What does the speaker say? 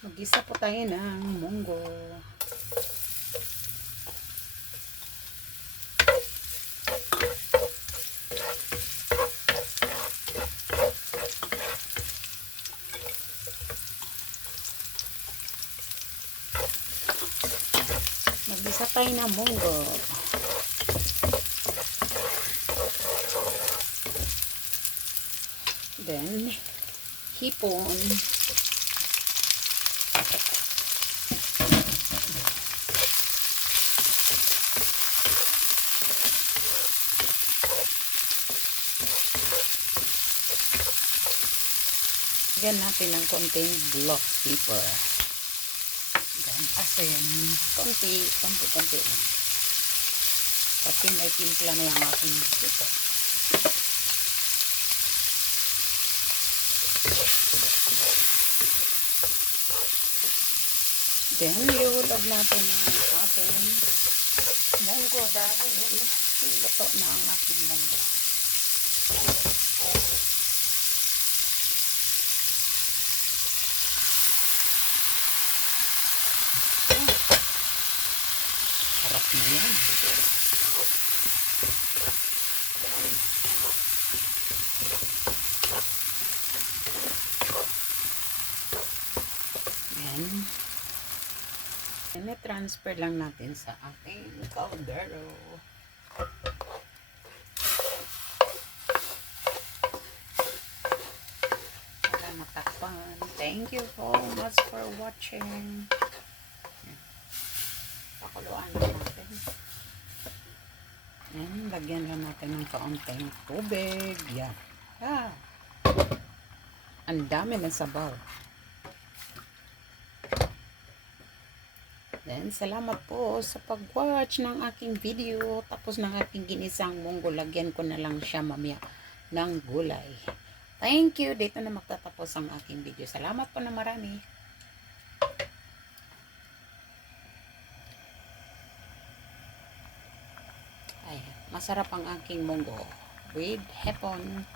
Mag-isa po tayo ng munggo. Mag-isa tayo ng munggo. Then, hipon. Lagyan natin ng konting black pepper. Then, asin. Konti lang. Kasi may timpla na yung aking hipon. Then, iulog natin ang ating munggo dahil luto na ang aking munggo. Sarap na yan. Yan. I-transfer lang natin sa ating caldero. Para matakpan. Thank you so much for watching. Pakuluan lang natin. Yan. Lagyan lang natin ng kaunting tubig. Yan. Ah. Ang dami ng sabaw. Then, salamat po sa pag-watch ng aking video. Tapos ng aking ginisang munggo, lagyan ko na lang siya mamaya ng gulay. Thank you. Dito na magtatapos ang aking video. Salamat po na marami. Ay, masarap ang aking munggo with hepon.